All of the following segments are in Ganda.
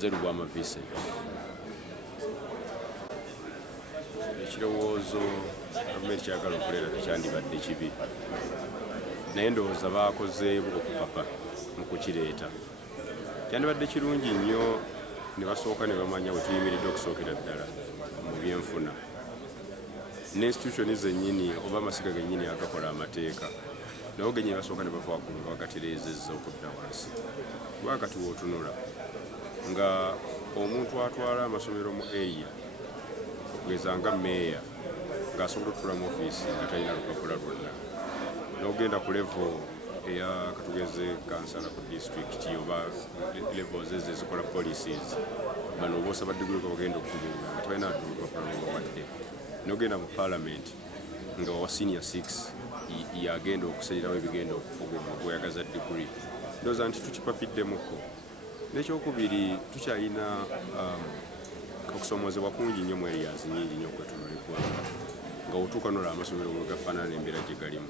Zerubwama Vincent. Ekirowoozo gavumenti kyagala okuleeta tekyandibadde kibi, naye ndowooza baakozeewo okupapa mu kukireeta. Kyandibadde kirungi nnyo ne basooka ne bamanya we tuyimiridde okusookera ddala mu byenfuna n'institutioni zennyini oba amasiga gennyini agakola amateeka nabo gennyini basooka ne bava waggulu nga bagatereezezza okudda wansi. Kuba kati wootunula nga omuntu atwala amasomero mu area okugeza nga meeya ng'asobola okutula mu ofiisi nga talina lupapula lwonna, n'ogenda ku level eya katugeze kansala ku disitulikiti oba levels ezo ezikola policies, bano boosaba diguli ko bagenda okugenda nga tebalina lupapula lwabawadde, n'ogenda mu parliament nga wa senior 6 yagenda okusalirawo ebigenda okufuga gweyagaza diguli. Ndowooza nti tukipapiddemuko. N'ekyokubiri tukyalina okusomoozebwa kungi nnyo mu areas nnyingi nnyo okwetunula eggwanga, nga otuuka n'olaba amasomero bwe gafaanana n'embeera gye galimu.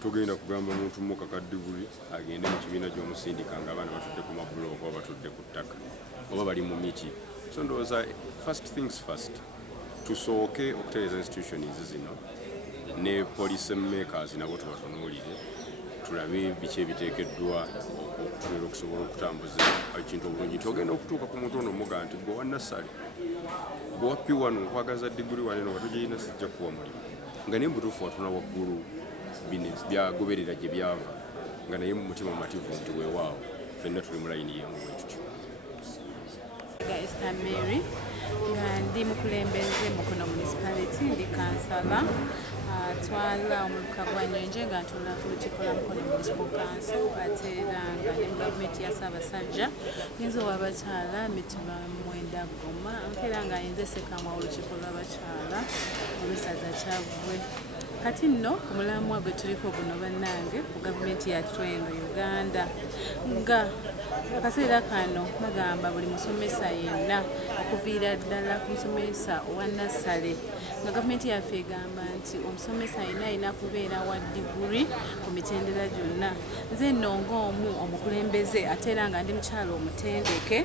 Tugenda kugamba muntu mukaka diguli agende mu kibiina gy'omusindika ng'abaana batudde ku mabulooka oba batudde ku ttaka oba bali mu miti. So ndowooza first things first, tusooke okutereeza institutions zino ne policy makers nabo tubatunuulire, tulabe biki ebiteekeddwa okutuula okusobola okutambuza ekintu obulungi. Togenda okutuuka ku muntu ono omuga nti gwe wa nassale gwe wa P1 nkwagaza diguli waneno nga togirina sijja kuwa mulimu, nga naye mubutuufu watuna waggulu bino byagoberera gye byava, nga naye mu mutima mumativu nti weewaawo ffenna tuli mu layini y'emu bwe tutyo. Esther Mary nga ndi mukulembeze Mukono municipality, ndi kansala twala omuluka gwa Nnyonje nga ntula ku lukiiko lwa Mukono municipal council, ate era nga ne mu gavumenti ya Ssaabasajja nyinza ow'abakyala Mitiba Mwenda Goma, era nga nze Ssekamwa olukiiko lw'abakyala olw'essaza Kyaggwe. Kati nno omulamwa gwe tuliko guno bannange ku gavumenti yattu eno Uganda, nga akaseera kano bagamba buli musomesa yenna okuviira ddala ku musomesa owa nassale, nga gavumenti yaffe egamba nti omusomesa yenna alina kubeera wa diguli ku mitendera gyonna. Nze nno ng'omu omukulembeze ate era nga ndi mukyala omutendeke,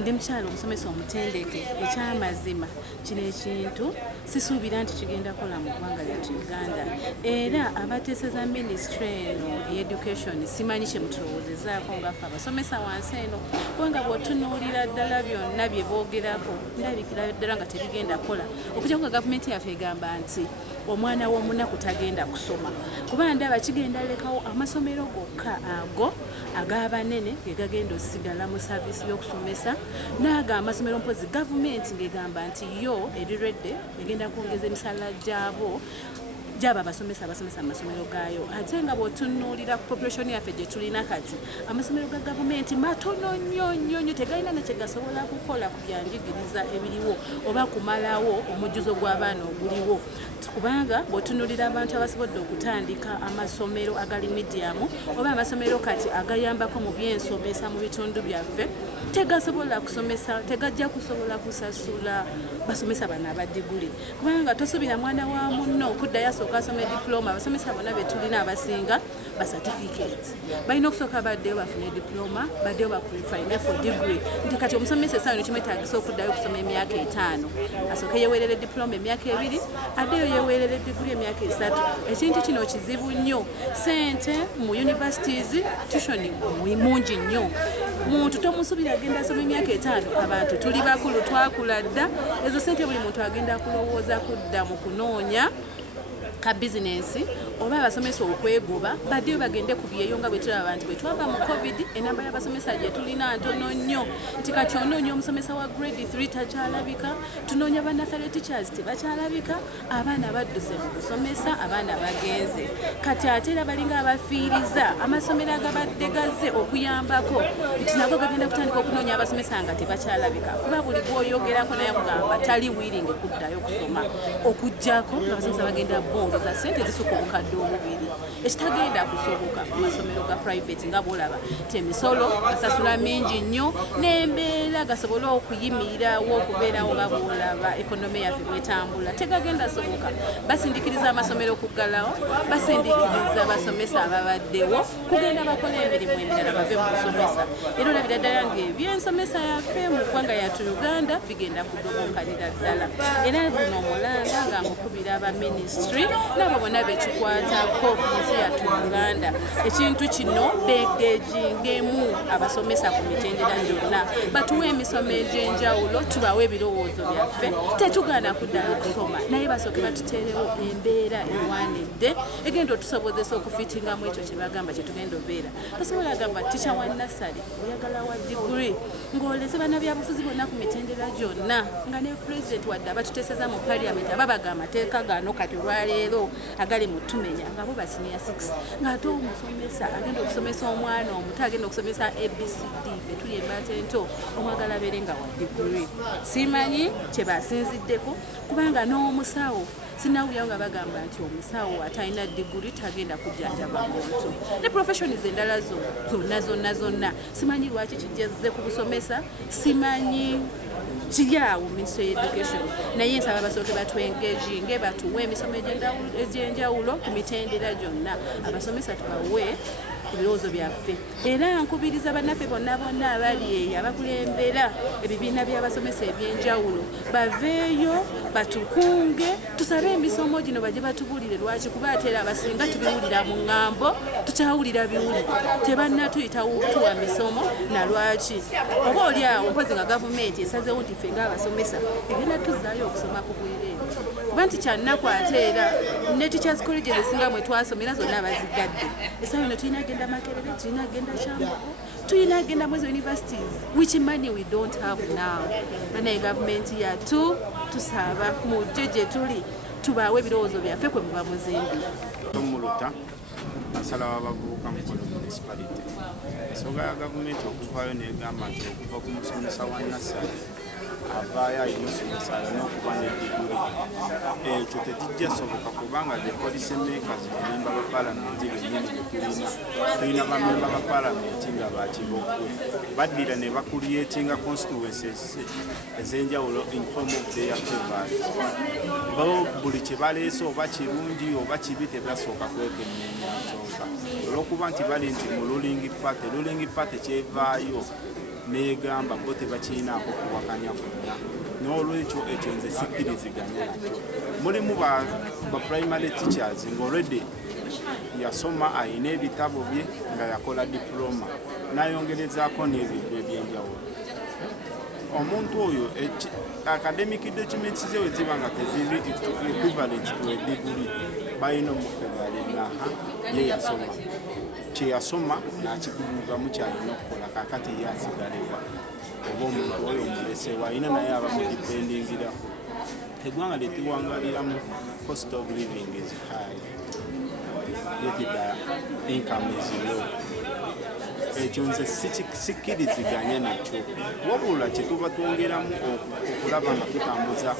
ndi mukyala omusomesa omutendeke, ekyamazima kino ekintu sisuubira nti kigenda kola mu ggwanga lyattu Uganda, era abateeseza minisitule eno ey'education simanyi kye mutulowoozezaako ngaffe abasomesa wansi eno, kubanga bw'otunuulira ddala byonna bye boogerako ndabikira ddala nga tebigenda kola. Okujjako nga gavumenti yaffe egamba nti omwana w'omunaku tagenda kusoma, kuba ndaba kigenda lekawo amasomero gokka ago ag'abanene ge gagenda osigala mu saavisi y'okusomesa, n'ago amasomero mpozi gavumenti ng'egamba nti yo eriredde egenda kwongeza emisaala gyabo gyaba abasomesa amasomero gaayo. Ate nga bw'otunuulira ku population yaffe gye tulina kati, amasomero ga gavumenti matono nnyo tegalina ne kye gasobola kukola ku byanjigiriza ebiriwo oba kumalawo omujjuzo gw'abaana oguliwo, kubanga bw'otunuulira abantu abasobodde okutandika amasomero agali medium oba amasomero kati agayambako mu byensomesa mu bitundu byaffe tegasobola kusomesa, tegajja kusobola kusasula basomesa bano abadiguli, kubanga tosuubira mwana wa munno okuddayo asooka asome diploma. Abasomesa bonna be tulina abasinga ba certificate, balina okusooka baddeyo bafune diploma, baddeyo baqualifyinge for degree. Nti kati omusomesa essaawa kimwetaagisa okuddayo okusoma emyaka 5, asooke yeeweerere diploma emyaka 2, addeyo yeeweerere diguli emyaka 3. Ekintu kino kizibu nnyo. Ssente mu universities tuition mungi nnyo, muntu tomusuubira agenda asoma emyaka 5. Abantu tuli bakulu, twakula dda, ezo ssente buli muntu agenda kulowooza kudda mu kunoonya ka bizinensi oba abasomesa okwegoba baddeyo bagende ku byeyo nga bwe tulaba nti bwe twava mu covid enamba y'abasomesa gye tulina ntono nnyo, nti kati onoonya omusomesa wa grade 3 takyalabika, tunoonya bannasale teachers tebakyalabika, abaana badduse mu kusomesa, abaana bagenze. Kati ate era balinga abafiiriza amasomero agabadde gazze okuyambako nti nago gagenda kutandika okunoonya abasomesa nga tebakyalabika, kuba buli gwoyogerako naye akugamba tali wiringi kuddayo kusoma, okuggyako abasomesa bagenda bongeza ssente zisukka obukadde obubiri, ekitagenda kusoboka ku masomero ga private nga bw'olaba nti emisolo basasula mingi nnyo, n'embeera era gasobole okuyimirirawo okubeerawo nga bw'olaba ekonomi yaffe bwetambula tegagenda soboka. Basindikiriza amasomero okuggalawo, basindikiriza abasomesa ababaddewo kugenda bakola emirimu emirala bave mu kusomesa. Era olabira ddala ng'ebyensomesa yaffe mu ggwanga yattu Uganda bigenda kudobokalira ddala. Era buno omulanga nga ng'okubira abaminisitule n'abo bonna bekikwatako mu nsi yattu Uganda. Ekintu kino beegejingemu abasomesa ku mitendera gyonna, batuwe emisomo egy'enjawulo, tubawe ebirowoozo byaffe, tetugaana kuddayo okusoma naye basooke batuteerewo embeera ewaanidde egenda otusobozesa okufitingamu ekyo kye bagamba kye tugenda obeera. Tosobola agamba tica wa nassale oyagala wa diguri ng'oleze bannabyabufuzi bonna ku mitendera gyonna nga ne pulezidenti wadde abatuteeseza mu paliamenti ababaga amateeka gano kati olwaleero agali mu tumenya nga bo basiniya 6 ng'ate omusomesa agenda okusomesa omwana omuto agenda okusomesa ABCD fe tuli embaata ento omwagala abeere nga wa diguri. Simanyi kye basinziddeko kubanga n'omusawo sinawulirawo nga bagamba nti omusawo atalina diguri tagenda kujjanjaba muntu. Ne professions endala zonna simanyi lwaki kijjazze ku busomesa, simanyi kiyaawo Ministry of Education naye nsaba basooke batwengeginge batuwe emisomo egy'enjawulo ku mitendera gyonna abasomesa tubawe ebirowoozo byaffe. Era nkubiriza bannaffe bonna abali eyo abakulembera ebibiina by'abasomesa eby'enjawulo baveeyo batukunge tusabe emisomo gino bajye batubuulire lwaki kuba ate era abasinga tubiwulira mu ŋŋambo tukyawulira biwuli tebannatuyita tuwa misomo na lwaki oba oli awo mpozi nga gavumenti esazeewo nti ffe ng'abasomesa egenda tuzzaayo okusoma ku bwereere kuba nti kyannaku ate era ne teachers colleges esinga mwe twasomera zonna abazigadde essaawa eno tulina agenda Makerere, tulina agenda Kyambogo, tulina agenda mu universities which money we don't have now. Banaye gavumenti yattu tusaba mujje gye tuli tubaawe ebirowoozo byaffe kwe muba muzimbi. Omuluta asala w'abavubuka Mukono municipality. Ensonga ya gavumenti okuvaayo n'egamba nti okuva ku musomesa wa nassale avaayo alina omusomesa alina okuba ne diguri. Ekyo tekijja soboka kubanga the policy makers bamemba ba paalamenti bennyini tulina bamemba ba paalamenti nga bakibokwe baddira ne bakuliyetinga constituencies ez'enjawulo in form of their favors. Bo buli kye baleese oba kirungi oba kibi tebasooka kwekenneenya nsonga olw'okuba nti bali nti mu ruling party kyevaayo negamba bo tebakirinaako kuwakanya kwonna n'olwekyo ekyo nze sikkiriziganya nakyo. Mulimu ba primary teachers ng'olwedde yasoma ayina ebitabo bye nga yakola diploma n'ayongerezaako n'ebintu eby'enjawulo. Omuntu oyo academic documents ze weziba nga teziri equivalent to a degree balina omufebale naha ye yasoma kye yasoma n'akikubuuga mukyalina okukola kakati ye asigalewa oba omuntu oyo omulesewa ayina naye abamudipendingirako. Eggwanga lyetiwangaliramu cost of living is high yet the income is low. Ekyo nze sikkiriziganya nakyo wabula kye tuba twongeramu okulaba nga tutambuza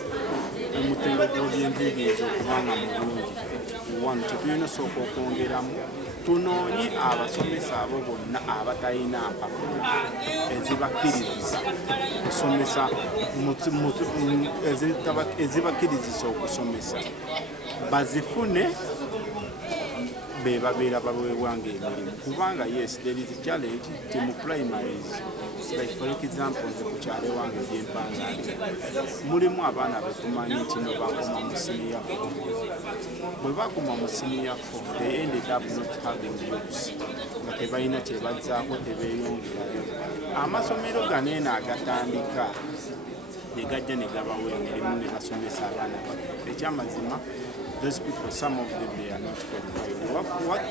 omutendo gw'ebyenjigiriza okubanga mulungi wano kye tulina osooka okwongeramu tunoonye abasomesa abo bonna abatalina mpapula ezibakkiriza okusomesa ezibakkirizisa okusomesa bazifune be babeera baweebwanga emirimu kubanga yes there is a challenge ti mu primaries like for example nze ku kyalo wange gyempangaali mulimu abaana betumanyi nti no bakoma mu senior 4 bwe bakoma mu senior 4 they ended up not having jobs nga tebalina kye bazzaako tebeeyongerayo. Amasomero gano eno agatandika ne gajja ne gabawa emirimu ne basomesa abaana baffe. Ekyamazima those people, some of them, they are not qualified. What?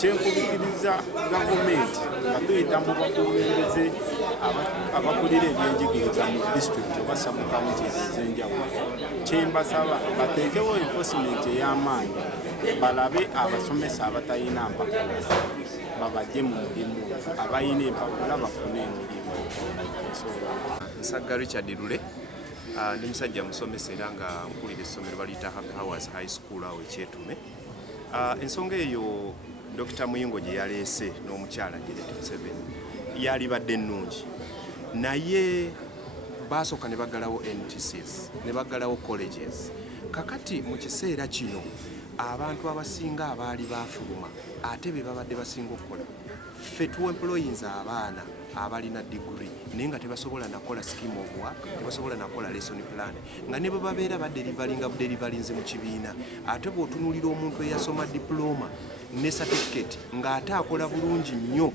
Kyenkubikiriza gavumenti nga tuyita mu bakulembeze abakulira ebyenjigiriza mu disitulikiti oba sub-counties ez'enjawulo, kyembasaba bateekewo enforcement ey'amaanyi balabe abasomesa abatalina mpapula babajje mu mulimu, abalina empapula bafune emirimu. Nsagga Richard Lule ndi musajja musomesa era nga nkulira essomero baliyita Happy Hours High School awo Ekyetume. Ensonga eyo Dr. Muyingo gye yaleese n'omukyala Janet Museveni yalibadde ennungi naye basooka ne baggalawo NTCs ne baggalawo colleges. Kakati mu kiseera kino abantu abasinga abaali bafuluma ate be babadde basinga okukola ffe tuemployinza abaana abalina degree naye nga tebasobola nakola scheme of work, tebasobola nakola lesson plan, nga ne bwe babeera baderivalinga buderivalinze mu kibiina. Ate bw'otunuulira omuntu eyasoma diploma ne certificate ng'ate akola bulungi nnyo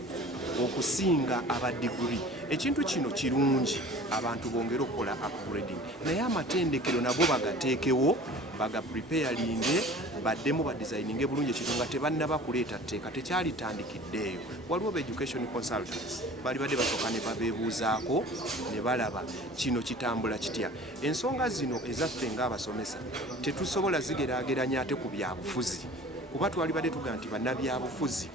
okusinga aba degree. Ekintu kino kirungi abantu bongera okukola upgrading, naye amatendekero nabo bagateekewo baga preparinge baddemu badesigninge bulungi ekintu nga tebannaba kuleeta tteeka tekyalitandikiddeeyo. Waliwo ba education consultants bali badde basooka ne babeebuuzaako ne balaba kino kitambula kitya. Ensonga zino ezaffe ng'abasomesa tetusobola zigeraageranya ate ku byabufuzi, kuba twali badde tuga nti bannabyabufuzi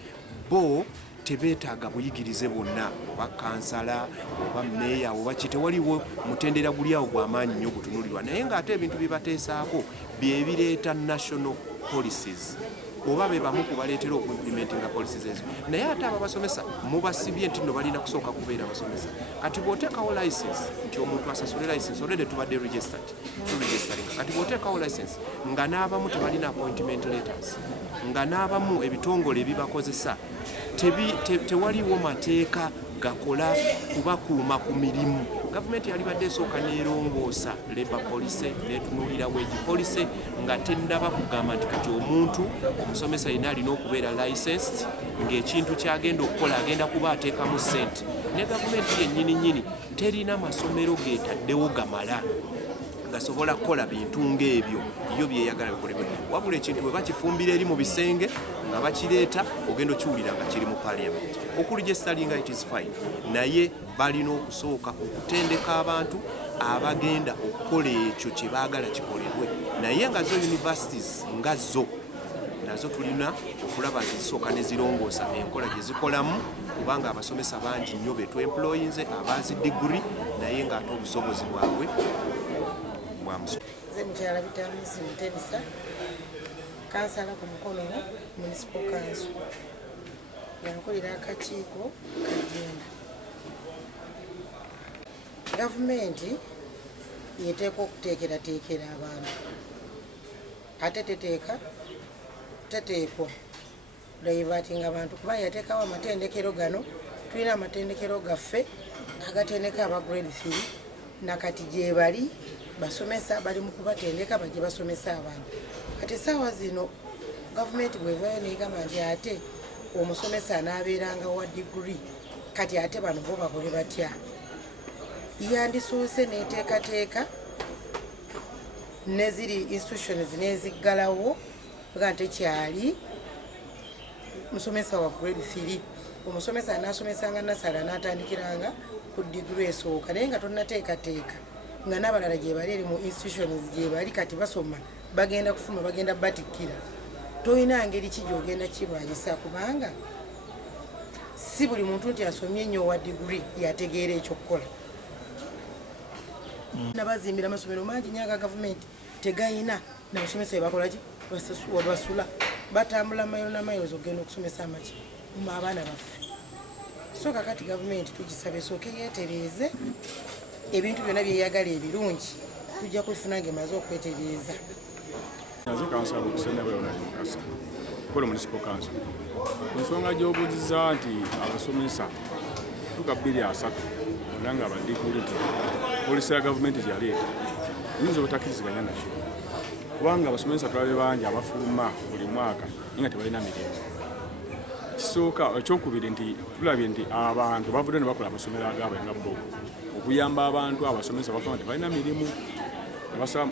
bo tebeetaaga buyigirize bwonna, oba kansala oba meeya oba kitewaliwo mutendera guli awo gw'amaanyi nnyo gutunulirwa, naye ng'ate ebintu bye bateesaako bye bireeta national policies oba be bamu ku baleetera okuimplementinga policies ezo. Naye ate ababasomesa mubasibye nti nno balina kusooka kubeera basomesa. Kati bw'oteekawo license nti omuntu asasule license already tubadde turegistering. Kati bw'oteekawo license nga n'abamu tebalina appointment letters, nga n'abamu ebitongole ebibakozesa tewaliwo mateeka gakola kubakuuma ku mirimu. Gavumenti yali badde esooka neerongoosa labor policy netunuulira wage policy nga tennaba kugamba nti kati omuntu omusomesa yina alina okubeera licensed ng'ekintu kyagenda okukola agenda kuba ateekamu ssente. Ne gavumenti yennyini terina masomero geetaddewo gamala gasobola kukola bintu ng'ebyo iyo byeyagala bikolebwe. Wabula ekintu bwe bakifumbira eri mu bisenge nga bakireeta ogenda okiwulira nga kiri mu parliament. Okuregisteringa it is fine, naye balina okusooka okutendeka abantu abagenda okukola ekyo kye baagala kikolebwe. Naye nga zo universities nga zo nazo tulina okulaba nti zisooka ne zirongoosa enkola gye zikolamu, kubanga abasomesa bangi nnyo be twemployinze abazi degree naye ng'ate obusobozi bwabwe Nze mukyala Bitamisi Mutebisa, kansala ku Mukono Municipal Council, yankolera akakiiko kagenda. Gavumenti yeteekwa okuteekerateekera abantu, ate teteekwa daivatinga abantu, kuba yateekawo amatendekero gano. Tulina amatendekero gaffe agatendeka aba grade 3 nakati gye bali basomesa bali mu kubatendeka bajje basomesa abantu. Kati essaawa zino gavumenti bwevaayo negamba nti ate omusomesa anaabeeranga wa degree, kati ate bano bo bakole batya? Yandisoose neteekateeka ne ziri institutions neziggalawo nga tekyali musomesa wa grade 3. Omusomesa anaasomesanga nasala n'atandikiranga ku degree esooka, naye nga tonnateekateeka nga n'abalala gye bali eri mu institutions gye bali kati basoma bagenda kufuma bagenda batikkira. Toyina ngeri ki gy'ogenda kirwanyisa, kubanga si buli muntu nti asomye nnyo wa degree yategeera ekyokukola. Nabazimbira amasomero mangi nnyo aga gavumenti tegayina n'abasomesa bakola ki basula batambula mayiro n'amayirozi okugenda okusomesa amaki mu abaana baffe. So kakati gavumenti tugisaba esooke yeetereeze ebintu byonna byeyagala ebirungi tujja kubifuna ng'emaze okwetereeza. Naze kansala okusenda bwe yona mukasa Mukono Municipal Council. Ensonga gy'obuuziza nti abasomesa tuka 2-3 olanga abaddikuliti polisi ya gavumenti gyaleeta yinza obutakkiriziganya nakyo, kubanga abasomesa tulabe bangi abafuluma buli mwaka nga tebalina mirimu. Kisooka ekyokubiri nti tulabye nti abantu bavudde ne bakola amasomero agaabwe nga bo okuyamba abantu abasomesa bafuna nti balina mirimu.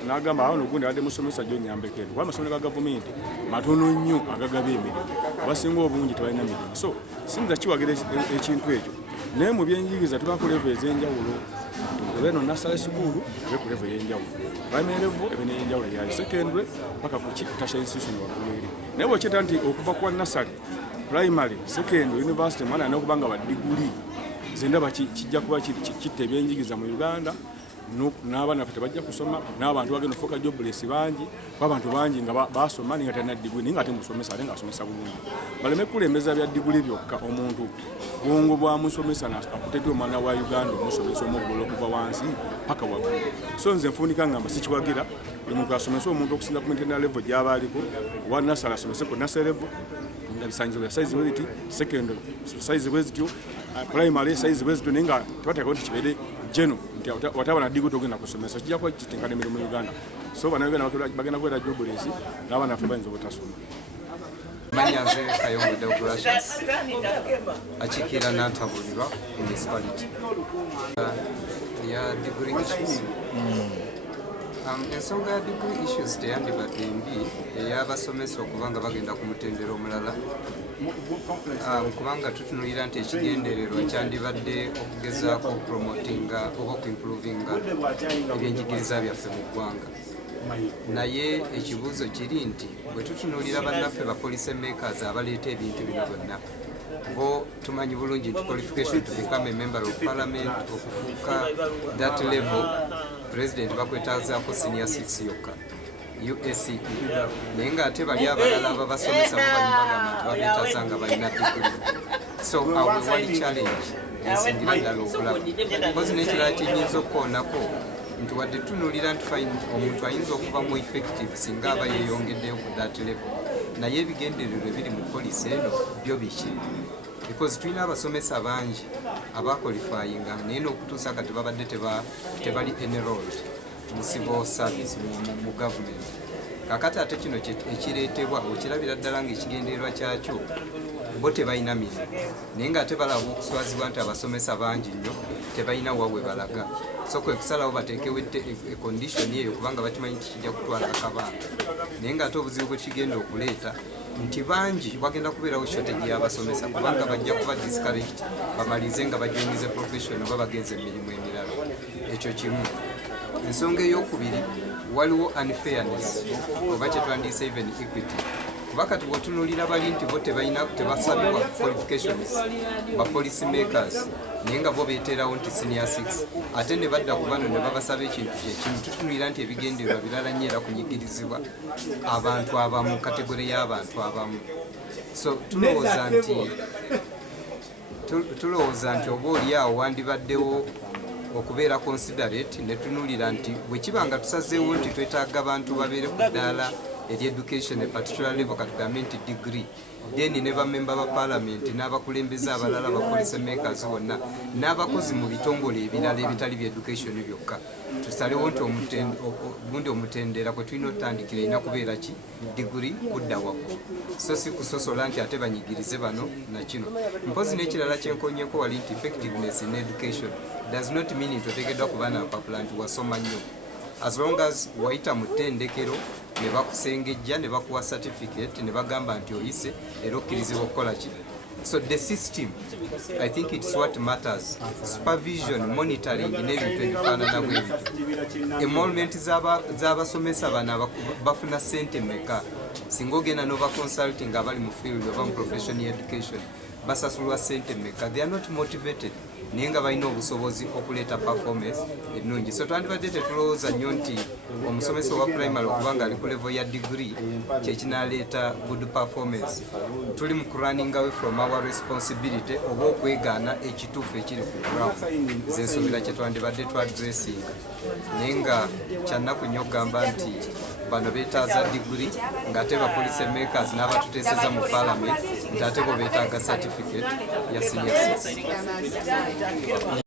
N'agamba awo n'ogundi abadde musomesa gy'onnyambeko eno kuba amasomero ga gavumenti matono nnyo agagaba emirimu, abasinga obungi tebalina mirimu. So sinza kiwagira ekintu ekyo, naye mu byenjigiriza tuba ku level ez'enjawulo. Ebe eno nasale sukulu ebe ku level ey'enjawulo, primary level ebe n'enjawulo ya secondary paka ku tertiary institution waggulu eri. Naye bw'okyeta nti okuva kwa nasale, primary, secondary, university mwana n'okubanga ba degree zendaba kijja kuba kitta ebyenjigiriza mu Uganda n'abaana ffe tebajja kusoma n'abantu bagenda ofuuka jobless bangi abantu bangi nga basoma naye nga talina diguli naye nga ate musomesa ate ngaasomesa bulungi baleme kulembeza bya diguli byokka omuntu bwongo bwamusomesa akuteddwa omwana wa Uganda omusomesa omuggula okuva wansi paka waggulu so nze nfuunika ngamba sikiwagira omuntu asomesa omuntu okusinza ku maternal level gy'aba aliko wa nasala asomese ku nursery level ebisanyizo bya size bweziti secondary size bwezityo primary size bwezityo naye nga tebateekawo nti kibeere jeno nti wataba na digo togenda kusomesa kijja kuba kitenkana emirimu mu Uganda so bannayuganda bagenda kubeera jobless n'abaana ffe bayinza obutasoma. Manya nze Kayongo Deogratius akiikirira Nantabulirwa municipality ya degree issues. Ensonga ya degree issues teyandibadde mbi ey'abasomesa okuba nga bagenda ku mutendera omulala kubanga tutunuulira nti ekigendererwa kyandibadde okugezaako okupromotinga oba okuimprovinga ebyenjigiriza byaffe mu ggwanga naye ekibuuzo kiri nti bwe tutunuulira bannaffe ba policy makers abaleeta ebintu bino byonna bo tumanyi bulungi nti qualification to become a member of parliament okufuuka that level president bakwetaazaako senior 6 yokka USCE naye ng'ate bali abalala ababasomesa bo banyumagamba nti babeetaaza nga balina degree so awe wali challenge ensingira ddala obulamu kozi n'ekirala kyenyinza okukoonako nti wadde tunuulira nti fine omuntu ayinza okuba mu effective singa aba yeeyongeddeyo ku that level naye ebigendererwa ebiri mu policy eno byo biki because tulina abasomesa bangi abaqualifyinga naye n'okutuusa kati babadde tebali enrolled mu civil service mu government kakati ate kino ekireetebwa okirabira ddala ng'ekigendererwa kyakyo bo tebalina mirimu naye ng'ate balaba okuswazibwa nti abasomesa bangi nnyo tebalina wawe balaga so kwe kusalawo bateekewo econdition eyo kubanga bakimanyi nti kijja kutwala akabanga naye ng'ate obuzibu bwe kigenda okuleeta nti bangi bagenda kubeerawo shortage y'abasomesa kubanga bajja kuba discouraged bamalize nga bajoinize profession oba bagenze emirimu emirala ekyo kimu. Ensonga ey'okubiri waliwo unfairness oba kyetwandiyise even equity kuba kati bw'otunuulira bali nti bo tebasabibwa qualifications ba policy makers naye nga bo beeterawo nti senior 6 ate ne badda ku bano ne babasaba ekintu kyekimu tutunuulira nti ebigendererwa birala nnyo era kunyigirizibwa abantu abamu kategore y'abantu abamu so tulowooza nti oba oliawo wandibaddewo okubeera considerate ne tunuulira nti bwe kiba nga tusazeewo nti twetaaga abantu babeere ku ddaala eri education particular level katugambe nti degree then ne bamemba ba parliament n'abakulembeze abalala ba policy makers bonna n'abakozi mu bitongole ebirala ebitali bya education byokka tusalewo nti omutendera kwe tulina otandikira erina kubeera ki degree kudda waggulu so si kusosola nti ate banyigirize bano nakino mpozi n'ekirala kyenkonyeko wali nti effectiveness in education does not mean nti oteekeddwa kuba nampapula nti wasoma nnyo as long as wayita mu ttendekero ne bakusengejja ne bakuwa certificate ne bagamba nti oyise era okkirizibwa okukola ki so the system I think it's what matters supervision monitoring n'ebintu ebifaanana bwebityo enrollment z'abasomesa bano bafuna ssente mmeka singa ogenda n'oba consulting abali mu field oba mu professional education basasulwa ssente mmeka they are not motivated naye nga balina obusobozi okuleeta performance ennungi so twandibadde tetulowooza nnyo nti omusomesa owa primary okubanga ali ku level ya degree kyekinaleeta good performance tuli mu running away from our responsibility oba okwegaana ekituufu ekiri ku ground zensubira kyetwandibadde twadressinga naye nga kyannaku nnyo okugamba nti bano beetaaza degree ng'ate ba policy makers n'abatuteeseza mu parliament nti ate bo beetaaga certificate ya senior 6.